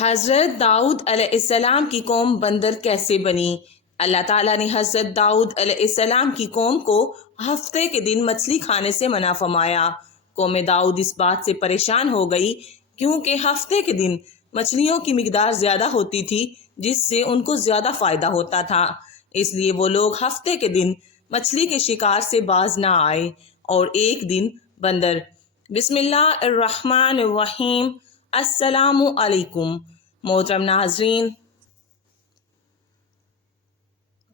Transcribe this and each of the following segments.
حضرت داؤد علیہ السلام کی قوم بندر کیسے بنی؟ اللہ تعالیٰ نے حضرت داؤد علیہ السلام کی قوم کو ہفتے کے دن مچھلی کھانے سے منع فرمایا۔ قوم داؤد اس بات سے پریشان ہو گئی کیونکہ ہفتے کے دن مچھلیوں کی مقدار زیادہ ہوتی تھی جس سے ان کو زیادہ فائدہ ہوتا تھا، اس لیے وہ لوگ ہفتے کے دن مچھلی کے شکار سے باز نہ آئے اور ایک دن بندر۔ بسم اللہ الرحمن الرحیم۔ السلام علیکم محترم ناظرین،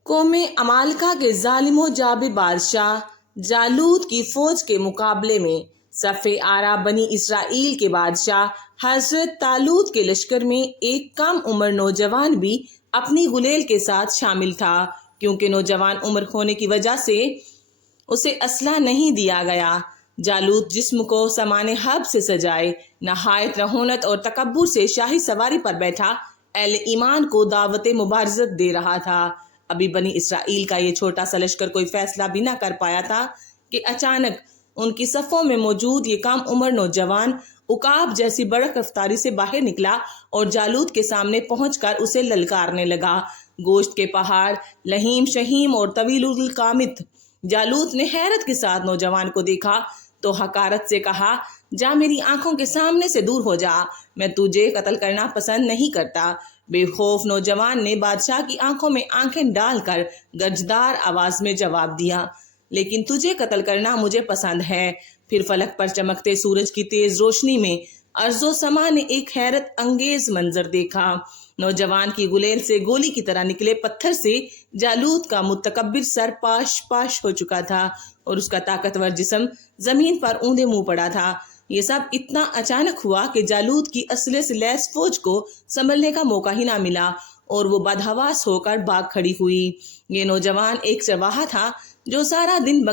قوم عمالقہ کے ظالم و جابر بادشاہ جالوت کی فوج کے مقابلے میں صف آرا بنی اسرائیل کے بادشاہ حضرت طالوت کے لشکر میں ایک کم عمر نوجوان بھی اپنی غلیل کے ساتھ شامل تھا، کیونکہ نوجوان عمر ہونے کی وجہ سے اسے اسلحہ نہیں دیا گیا۔ جالوت جسم کو سامان حرب سے سجائے نہایت رہونت اور تکبر سے شاہی سواری پر بیٹھا اہل ایمان کو دعوت مبارزت دے رہا تھا۔ ابھی بنی اسرائیل کا یہ چھوٹا سا لشکر کوئی فیصلہ بھی نہ کر پایا تھا کہ اچانک ان کی صفوں میں موجود یہ کم عمر نوجوان عقاب جیسی بڑک رفتاری سے باہر نکلا اور جالوت کے سامنے پہنچ کر اسے للکارنے لگا۔ گوشت کے پہاڑ، لہیم شہیم اور طویل القامت جالوت نے حیرت کے ساتھ نوجوان کو دیکھا تو حقارت سے کہا، جا میری آنکھوں کے سامنے سے دور ہو جا، میں تجھے قتل کرنا پسند نہیں کرتا۔ بے خوف نوجوان نے بادشاہ کی آنکھوں میں آنکھیں ڈال کر گرجدار آواز میں جواب دیا، لیکن تجھے قتل کرنا مجھے پسند ہے۔ پھر فلک پر چمکتے سورج کی تیز روشنی میں ارض و سما نے ایک حیرت انگیز منظر دیکھا۔ نوجوان کی غلیل سے گولی کی طرح نکلے پتھر سے جالوت کا متکبر سر پاش پاش ہو چکا تھا اور اس کا طاقتور جسم زمین پر اوندے منہ پڑا تھا۔ یہ سب اتنا اچانک ہوا کہ جالوت کی اسلحے سے لیس فوج کو سنبھلنے کا موقع ہی نہ ملا اور وہ بدحواس ہو کر بھاگ کھڑی ہوئی۔ یہ نوجوان ایک چرواہا تھا جو سارا دن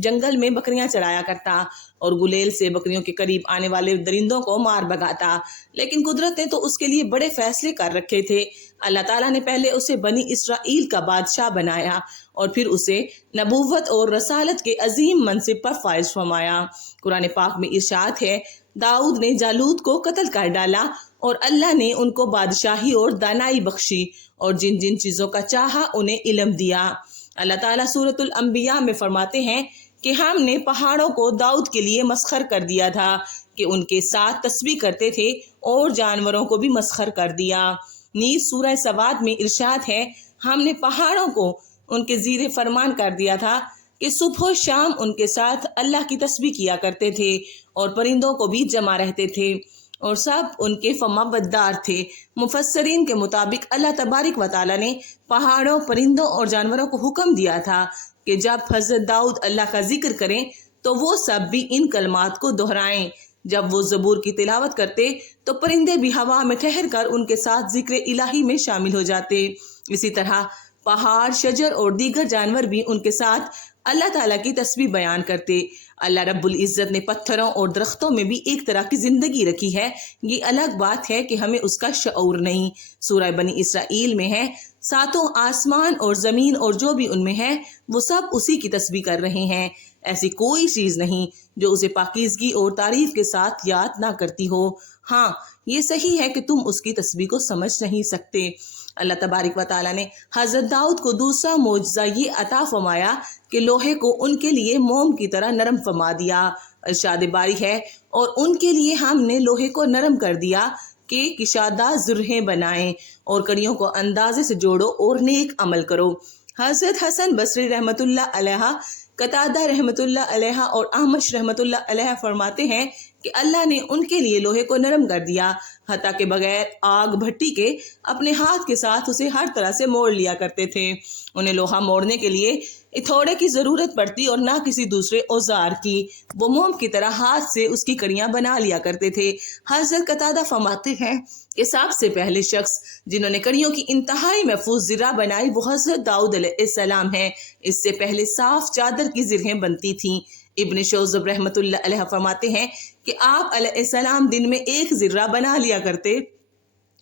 جنگل میں بکریاں چرایا کرتا اور غلیل سے بکریوں کے قریب آنے والے درندوں کو مار بھگاتا، لیکن قدرت نے تو اس کے لیے بڑے فیصلے کر رکھے تھے۔ اللہ تعالیٰ نے پہلے اسے بنی اسرائیل کا بادشاہ بنایا اور پھر اسے نبوت اور رسالت کے عظیم منصب پر فائز فرمایا۔ قرآن پاک میں ارشاد ہے، داؤد نے جالوت کو قتل کر ڈالا اور اللہ نے ان کو بادشاہی اور دانائی بخشی اور جن جن چیزوں کا چاہا انہیں علم دیا۔ اللہ تعالیٰ سورۃ الانبیاء میں فرماتے ہیں کہ ہم نے پہاڑوں کو داؤد کے لیے مسخر کر دیا تھا کہ ان کے ساتھ تسبیح کرتے تھے اور جانوروں کو بھی مسخر کر دیا۔ نیز سورہ سواد میں ارشاد ہے، ہم نے پہاڑوں کو ان کے زیر فرمان کر دیا تھا کہ صبح و شام ان کے ساتھ اللہ کی تسبیح کیا کرتے تھے اور پرندوں کو بھی جمع رہتے تھے اور سب ان کے فرمانبردار تھے۔ مفسرین کے مطابق اللہ تبارک و تعالیٰ نے پہاڑوں، پرندوں اور جانوروں کو حکم دیا تھا کہ جب حضرت داؤد اللہ کا ذکر کریں تو وہ سب بھی ان کلمات کو دہرائیں۔ جب وہ زبور کی تلاوت کرتے تو پرندے بھی ہوا میں ٹھہر کر ان کے ساتھ ذکر الہی میں شامل ہو جاتے۔ اسی طرح پہاڑ، شجر اور دیگر جانور بھی ان کے ساتھ اللہ تعالیٰ کی تسبیح بیان کرتے۔ اللہ رب العزت نے پتھروں اور درختوں میں بھی ایک طرح کی زندگی رکھی ہے، یہ الگ بات ہے کہ ہمیں اس کا شعور نہیں۔ سورہ بنی اسرائیل میں ہے، ساتوں آسمان اور زمین اور جو بھی ان میں ہے وہ سب اسی کی تسبیح کر رہے ہیں، ایسی کوئی چیز نہیں جو اسے پاکیزگی اور تعریف کے ساتھ یاد نہ کرتی ہو۔ ہاں، یہ صحیح ہے کہ تم اس کی تسبیح کو سمجھ نہیں سکتے۔ اللہ تبارک و تعالیٰ نے حضرت داؤد کو دوسرا معجزہ یہ عطا فرمایا کہ لوہے کو ان کے لیے موم کی طرح نرم فرما دیا۔ ارشاد باری ہے، اور ان کے لیے ہم نے لوہے کو نرم کر دیا کہ کشادہ زرہیں بنائیں اور کڑیوں کو اندازے سے جوڑو اور نیک عمل کرو۔ حضرت حسن بصری رحمۃ اللہ علیہ، قتادہ رحمۃ اللہ علیہ اور احمش رحمۃ اللہ علیہ فرماتے ہیں کہ اللہ نے ان کے لیے لوہے کو نرم کر دیا، حتیٰ کہ بغیر آگ بھٹی کے اپنے ہاتھ کے ساتھ اسے ہر طرح سے موڑ لیا کرتے تھے۔ انہیں لوہا موڑنے کے لیے ہتھوڑے کی ضرورت پڑتی اور نہ کسی دوسرے اوزار کی، وہ موم کی طرح ہاتھ سے اس کی کڑیاں بنا لیا کرتے تھے۔ حضرت قتادہ فرماتے ہیں کہ سب سے پہلے شخص جنہوں نے کڑیوں کی انتہائی محفوظ زرہ بنائی وہ حضرت داؤد علیہ السلام ہیں۔ اس سے پہلے صاف چادر کی زرہیں بنتی تھیں۔ ابن شوذب رحمۃ اللہ علیہ فرماتے ہیں کہ آپ علیہ السلام دن میں ایک زرہ بنا لیا کرتے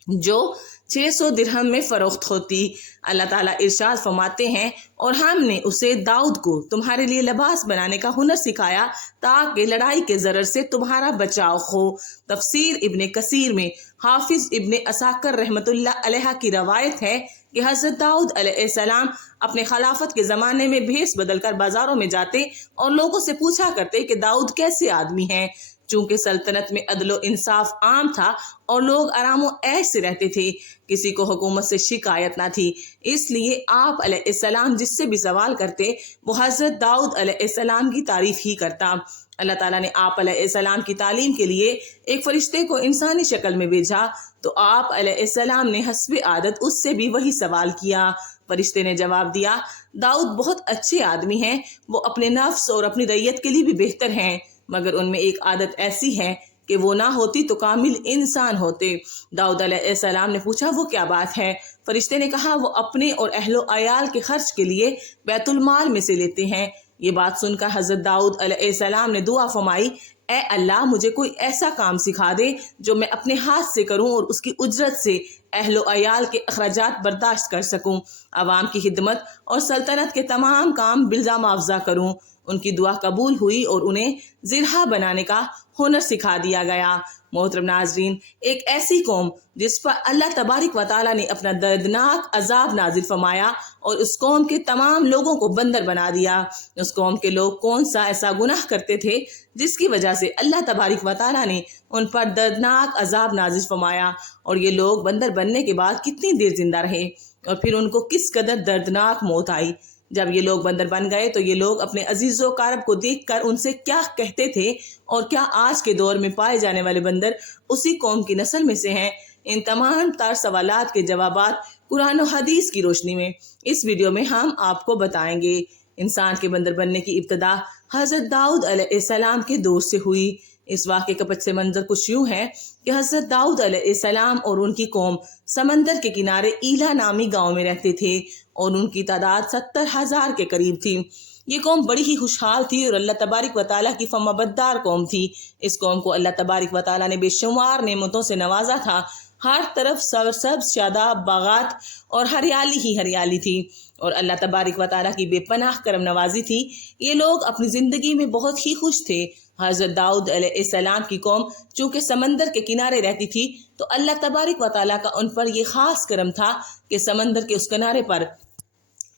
جو 600 درہم میں فروخت ہوتی۔ اللہ تعالیٰ ارشاد فرماتے ہیں، اور ہم نے اسے داؤد کو تمہارے لیے لباس بنانے کا ہنر سکھایا تاکہ لڑائی کے ضرر سے تمہارا بچاؤ ہو۔ تفسیر ابن کثیر میں حافظ ابن اساکر رحمۃ اللہ علیہ کی روایت ہے کہ حضرت داؤد علیہ السلام اپنے خلافت کے زمانے میں بھیس بدل کر بازاروں میں جاتے اور لوگوں سے پوچھا کرتے کہ داؤد کیسے آدمی ہیں۔ چونکہ سلطنت میں عدل و انصاف عام تھا اور لوگ آرام و عیش سے رہتے تھے، کسی کو حکومت سے شکایت نہ تھی، اس لیے آپ علیہ السلام جس سے بھی سوال کرتے وہ حضرت داؤد علیہ السلام کی تعریف ہی کرتا۔ اللہ تعالیٰ نے آپ علیہ السلام کی تعلیم کے لیے ایک فرشتے کو انسانی شکل میں بھیجا تو آپ علیہ السلام نے حسب عادت اس سے بھی وہی سوال کیا۔ فرشتے نے جواب دیا، داؤد بہت اچھے آدمی ہیں، وہ اپنے نفس اور اپنی رعیت کے لیے بھی بہتر ہیں، مگر ان میں ایک عادت ایسی ہے کہ وہ نہ ہوتی تو کامل انسان ہوتے۔ داؤد علیہ السلام نے پوچھا وہ کیا بات ہے؟ فرشتے نے کہا وہ اپنے اور اہل و عیال کے خرچ کے لیے بیت المال میں سے لیتے ہیں۔ یہ بات سن کر حضرت داؤد علیہ السلام نے دعا فرمائی، اے اللہ مجھے کوئی ایسا کام سکھا دے جو میں اپنے ہاتھ سے کروں اور اس کی اجرت سے اہل و عیال کے اخراجات برداشت کر سکوں، عوام کی خدمت اور سلطنت کے تمام کام بلزا معاوضہ کروں۔ ان کی دعا قبول ہوئی اور انہیں زرہ بنانے کا ہنر سکھا دیا گیا۔ محترم ناظرین، ایک ایسی قوم جس پر اللہ تبارک و تعالیٰ نے اپنا دردناک عذاب نازل فرمایا اور اس قوم کے تمام لوگوں کو بندر بنا دیا، اس قوم کے لوگ کون سا ایسا گناہ کرتے تھے جس کی وجہ سے اللہ تبارک و تعالیٰ نے ان پر دردناک عذاب نازل فرمایا، اور یہ لوگ بندر بننے کے بعد کتنی دیر زندہ رہے اور پھر ان کو کس قدر دردناک موت آئی۔ جب یہ لوگ بندر بن گئے تو یہ لوگ اپنے عزیز و اقارب کو دیکھ کر ان سے کیا کہتے تھے، اور کیا آج کے دور میں پائے جانے والے بندر اسی قوم کی نسل میں سے ہیں؟ ان تمام تر سوالات کے جوابات قرآن و حدیث کی روشنی میں اس ویڈیو میں ہم آپ کو بتائیں گے۔ انسان کے بندر بننے کی ابتدا حضرت داؤد علیہ السلام کے دور سے ہوئی۔ اس واقعے کا پس منظر کچھ یوں ہے کہ حضرت داؤد علیہ السلام اور ان کی قوم سمندر کے کنارے ایلا نامی گاؤں میں رہتے تھے اور ان کی تعداد 70,000 کے قریب تھی۔ یہ قوم بڑی ہی خوشحال تھی اور اللہ تبارک و تعالیٰ کی فرمانبردار قوم تھی۔ اس قوم کو اللہ تبارک و تعالیٰ نے بے شمار نعمتوں سے نوازا تھا، ہر طرف سرسبز شاداب باغات اور ہریالی ہی ہریالی تھی، اور اللہ تبارک و تعالیٰ کی بے پناہ کرم نوازی تھی۔ یہ لوگ اپنی زندگی میں بہت ہی خوش تھے۔ حضرت داؤد علیہ السلام کی قوم چونکہ سمندر کے کنارے رہتی تھی تو اللہ تبارک و تعالیٰ کا ان پر یہ خاص کرم تھا کہ سمندر کے اس کنارے پر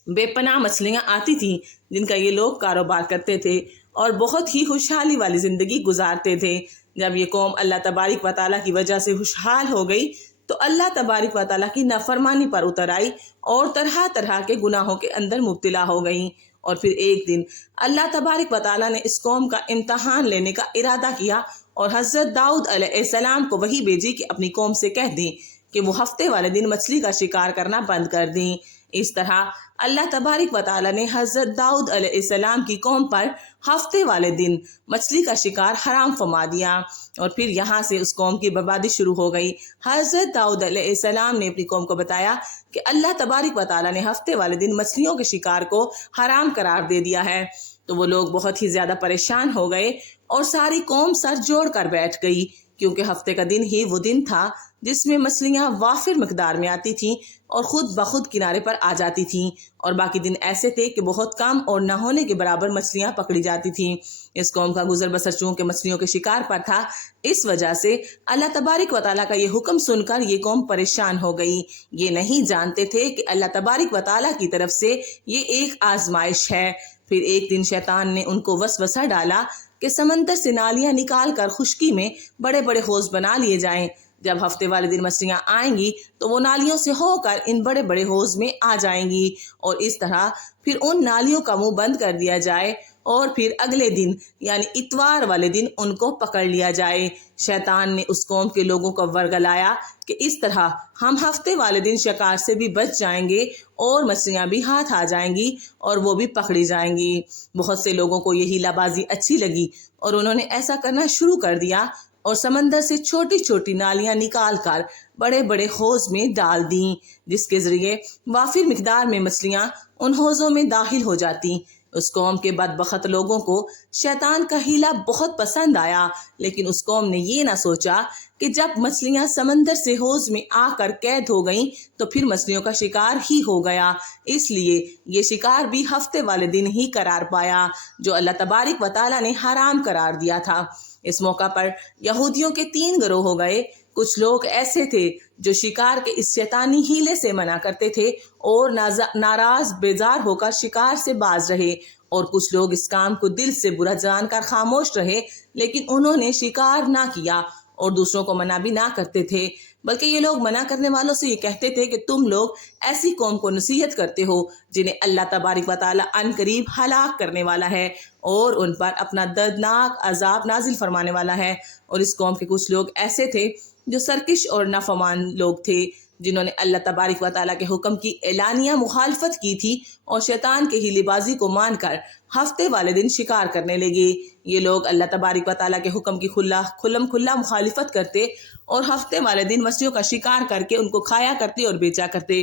بے پناہ مچھلیاں آتی تھیں جن کا یہ لوگ کاروبار کرتے تھے اور بہت ہی خوشحالی والی زندگی گزارتے تھے۔ جب یہ قوم اللہ تبارک و تعالیٰ کی وجہ سے خوشحال ہو گئی تو اللہ تبارک و تعالیٰ کی نافرمانی پر اتر آئی اور طرح طرح کے گناہوں کے اندر مبتلا ہو گئیں۔ اور پھر ایک دن اللہ تبارک و تعالیٰ نے اس قوم کا امتحان لینے کا ارادہ کیا اور حضرت داؤد علیہ السلام کو وحی بھیجی کہ اپنی قوم سے کہہ دیں کہ وہ ہفتے والے دن مچھلی کا شکار کرنا بند کر دیں۔ اس طرح اللہ تبارک و تعالیٰ نے حضرت داؤد علیہ السلام کی قوم پر ہفتے والے دن مچھلی کا شکار حرام فرما دیا، اور پھر یہاں سے اس قوم کی بربادی شروع ہو گئی۔ حضرت داؤد علیہ السلام نے اپنی قوم کو بتایا کہ اللہ تبارک و تعالیٰ نے ہفتے والے دن مچھلیوں کے شکار کو حرام قرار دے دیا ہے، تو وہ لوگ بہت ہی زیادہ پریشان ہو گئے اور ساری قوم سر جوڑ کر بیٹھ گئی، کیونکہ ہفتے کا دن ہی وہ دن تھا جس میں مچھلیاں وافر مقدار میں آتی تھیں اور خود بخود کنارے پر آ جاتی تھیں، اور باقی دن ایسے تھے کہ بہت کم اور نہ ہونے کے برابر مچھلیاں پکڑی جاتی تھیں۔ اس قوم کا گزر بسر چونکہ مچھلیوں کے شکار پر تھا، اس وجہ سے اللہ تبارک و تعالیٰ کا یہ حکم سن کر یہ قوم پریشان ہو گئی۔ یہ نہیں جانتے تھے کہ اللہ تبارک و تعالیٰ کی طرف سے یہ ایک آزمائش ہے۔ پھر ایک دن شیطان نے ان کو وسوسہ ڈالا کہ سمندر سے نالیاں نکال کر خشکی میں بڑے بڑے حوض بنا لیے جائیں۔ جب ہفتے والے دن مچھلیاں آئیں گی تو وہ نالیوں سے ہو کر ان بڑے بڑے حوض میں آ جائیں گی، اور اس طرح پھر ان نالیوں کا منہ بند کر دیا جائے اور پھر اگلے دن یعنی اتوار والے دن ان کو پکڑ لیا جائے۔ شیطان نے اس قوم کے لوگوں کو ورگلایا کہ اس طرح ہم ہفتے والے دن شکار سے بھی بچ جائیں گے اور مچھلیاں بھی ہاتھ آ جائیں گی اور وہ بھی پکڑی جائیں گی۔ بہت سے لوگوں کو یہ ہیلا بازی اچھی لگی اور انہوں نے ایسا کرنا شروع کر دیا اور سمندر سے چھوٹی چھوٹی نالیاں نکال کر بڑے بڑے حوض میں ڈال دیں، جس کے ذریعے وافر مقدار میں مچھلیاں ان حوضوں میں داخل ہو جاتی۔ اس قوم کے بدبخت لوگوں کو شیطان کا ہیلا بہت پسند آیا، لیکن اس قوم نے یہ نہ سوچا کہ جب مچھلیاں سمندر سے حوض میں آ کر قید ہو گئیں تو پھر مچھلیوں کا شکار ہی ہو گیا، اس لیے یہ شکار بھی ہفتے والے دن ہی قرار پایا جو اللہ تبارک و تعالیٰ نے حرام قرار دیا تھا۔ اس موقع پر یہودیوں کے 3 گروہ ہو گئے۔ کچھ لوگ ایسے تھے جو شکار کے اس شیطانی ہیلے سے منع کرتے تھے اور ناراض بیزار ہو کر شکار سے باز رہے، اور کچھ لوگ اس کام کو دل سے برا جان کر خاموش رہے، لیکن انہوں نے شکار نہ کیا اور دوسروں کو منع بھی نہ کرتے تھے، بلکہ یہ لوگ منع کرنے والوں سے یہ کہتے تھے کہ تم لوگ ایسی قوم کو نصیحت کرتے ہو جنہیں اللہ تبارک و تعالیٰ عن قریب ہلاک کرنے والا ہے اور ان پر اپنا دردناک عذاب نازل فرمانے والا ہے۔ اور اس قوم کے کچھ لوگ ایسے تھے جو سرکش اور نافرمان لوگ تھے، جنہوں نے اللہ تبارک و تعالیٰ کے حکم کی اعلانیہ مخالفت کی تھی اور شیطان کے ہیلے بازی کو مان کر ہفتے والے دن شکار کرنے لگے۔ یہ لوگ اللہ تبارک و تعالیٰ کے حکم کی کھلم کھلا مخالفت کرتے اور ہفتے والے دن مچھلیوں کا شکار کر کے ان کو کھایا کرتے اور بیچا کرتے۔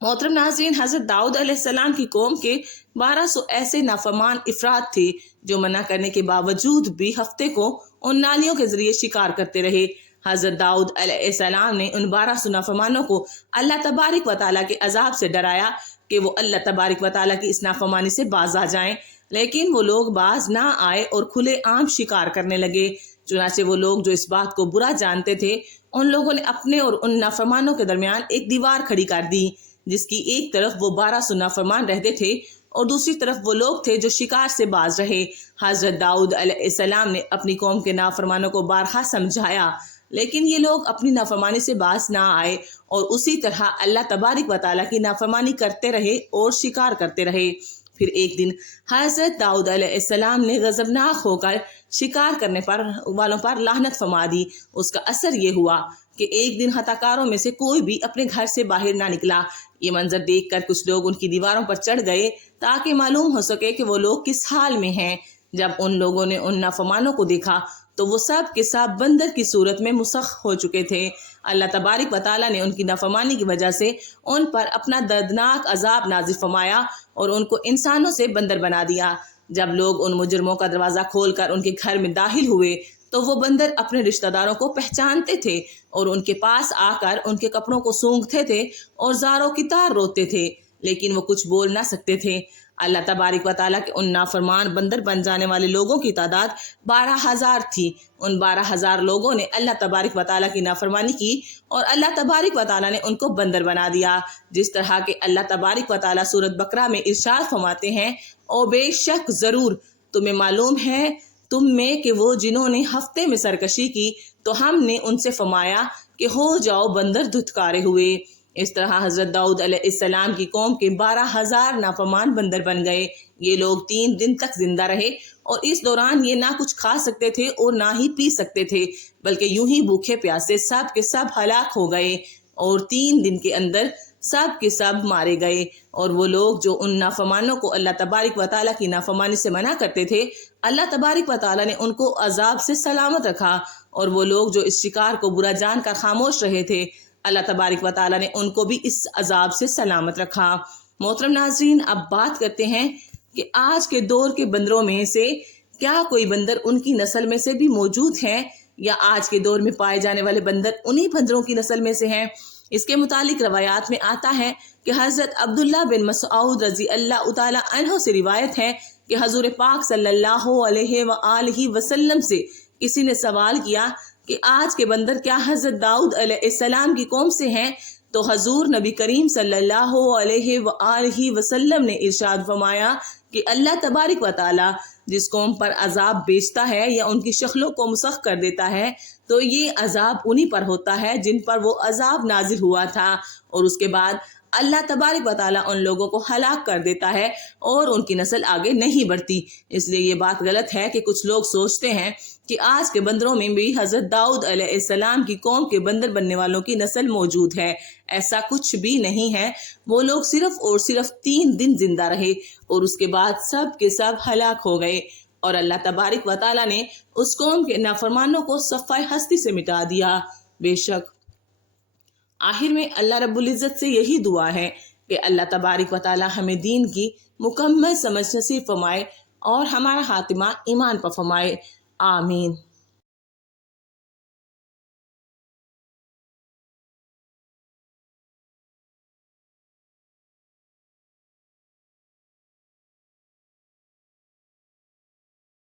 محترم ناظرین، حضرت داؤد علیہ السلام کی قوم کے 1200 ایسے نافرمان افراد تھے جو منع کرنے کے باوجود بھی ہفتے کو ان نالیوں کے ذریعے شکار کرتے رہے۔ حضرت داؤد علیہ السلام نے ان 1200 نافرمانوں کو اللہ تبارک و تعالیٰ کے عذاب سے ڈرایا کہ وہ اللہ تبارک و تعالیٰ کی اس نافرمانی سے باز آ جائیں، لیکن وہ لوگ باز نہ آئے اور کھلے عام شکار کرنے لگے۔ چنانچہ وہ لوگ جو اس بات کو برا جانتے تھے، ان لوگوں نے اپنے اور ان نافرمانوں کے درمیان ایک دیوار کھڑی کر دی، جس کی ایک طرف وہ 1200 نافرمان رہتے تھے اور دوسری طرف وہ لوگ تھے جو شکار سے باز رہے۔ حضرت داؤد علیہ السلام نے اپنی قوم کے نافرمانوں کو بارہا سمجھایا، لیکن یہ لوگ اپنی نافرمانی سے باز نہ آئے اور اسی طرح اللہ تبارک و تعالیٰ کی نافرمانی کرتے رہے اور شکار کرتے رہے۔ پھر ایک دن حضرت داؤد علیہ السلام نے غضبناک ہو کر شکار کرنے والوں پر لعنت فرما دی۔ اس کا اثر یہ ہوا کہ ایک دن ہتھا کاروں میں سے کوئی بھی اپنے گھر سے باہر نہ نکلا۔ یہ منظر دیکھ کر کچھ لوگ ان کی دیواروں پر چڑھ گئے تاکہ معلوم ہو سکے کہ وہ لوگ کس حال میں ہیں۔ جب ان لوگوں نے ان نافرمانوں کو دیکھا تو وہ سب کے سب بندر کی صورت میں مسخ ہو چکے تھے۔ اللہ تبارک و تعالیٰ نے ان کی نافرمانی کی وجہ سے ان پر اپنا دردناک عذاب نازل فرمایا اور ان کو انسانوں سے بندر بنا دیا۔ جب لوگ ان مجرموں کا دروازہ کھول کر ان کے گھر میں داخل ہوئے تو وہ بندر اپنے رشتہ داروں کو پہچانتے تھے اور ان کے پاس آ کر ان کے کپڑوں کو سونگھتے تھے اور زاروں کی تار روتے تھے، لیکن وہ کچھ بول نہ سکتے تھے۔ اللہ تبارک و تعالیٰ کے ان نافرمان بندر بن جانے والے لوگوں کی تعداد 12,000 تھی۔ ان 12,000 لوگوں نے اللہ تبارک و تعالیٰ کی نافرمانی کی اور اللہ تبارک و تعالیٰ نے ان کو بندر بنا دیا، جس طرح کہ اللہ تبارک و تعالیٰ سورۃ بقرہ میں ارشاد فرماتے ہیں، اور بے شک ضرور تمہیں معلوم ہے تم میں کہ وہ جنہوں نے ہفتے میں سرکشی کی تو ہم نے ان سے فرمایا کہ ہو جاؤ بندر دھتکارے ہوئے۔ اس طرح حضرت داؤد علیہ السلام کی قوم کے 12,000 نافرمان بندر بن گئے۔ یہ لوگ 3 دن تک زندہ رہے اور اس دوران یہ نہ کچھ کھا سکتے تھے اور نہ ہی پی سکتے تھے، بلکہ یوں ہی بھوکے پیاسے سب کے سب ہلاک ہو گئے اور 3 دن کے اندر سب کے سب مارے گئے۔ اور وہ لوگ جو ان نافرمانوں کو اللہ تبارک و تعالیٰ کی نافرمانی سے منع کرتے تھے، اللہ تبارک و تعالیٰ نے ان کو عذاب سے سلامت رکھا، اور وہ لوگ جو اس شکار کو برا جان کر خاموش رہے تھے، اللہ تبارک و تعالیٰ نے ان کو بھی اس عذاب سے سلامت رکھا۔ محترم ناظرین، اب بات کرتے ہیں کہ آج کے دور کے بندروں میں سے کیا کوئی بندر ان کی نسل میں سے بھی موجود ہیں، یا آج کے دور میں پائے جانے والے بندر انہی بندروں کی نسل میں سے ہیں؟ اس کے متعلق روایات میں آتا ہے کہ حضرت عبداللہ بن مسعود رضی اللہ تعالیٰ عنہ سے روایت ہے کہ حضور پاک صلی اللہ علیہ وآلہ وسلم سے کسی نے سوال کیا کہ آج کے بندر کیا حضرت داؤد علیہ السلام کی قوم سے ہیں؟ تو حضور نبی کریم صلی اللہ علیہ وآلہ وسلم نے ارشاد فرمایا کہ اللہ تبارک و تعالیٰ جس قوم پر عذاب بیچتا ہے یا ان کی شکلوں کو مسخ کر دیتا ہے تو یہ عذاب انہی پر ہوتا ہے جن پر وہ عذاب نازل ہوا تھا، اور اس کے بعد اللہ تبارک و تعالیٰ ان لوگوں کو ہلاک کر دیتا ہے اور ان کی نسل آگے نہیں بڑھتی۔ اس لیے یہ بات غلط ہے کہ کچھ لوگ سوچتے ہیں کہ آج کے بندروں میں بھی حضرت داؤد علیہ السلام کی قوم کے بندر بننے والوں کی نسل موجود ہے۔ ایسا کچھ بھی نہیں ہے۔ وہ لوگ صرف اور صرف 3 دن زندہ رہے اور اس کے بعد سب کے سب ہلاک ہو گئے، اور اللہ تبارک و تعالیٰ نے اس قوم کے نافرمانوں کو صفحہ ہستی سے مٹا دیا۔ بے شک آخر میں اللہ رب العزت سے یہی دعا ہے کہ اللہ تبارک و تعالیٰ ہمیں دین کی مکمل سمجھ نصیب فرمائے اور ہمارا خاتمہ ایمان پر فرمائے۔ آمین۔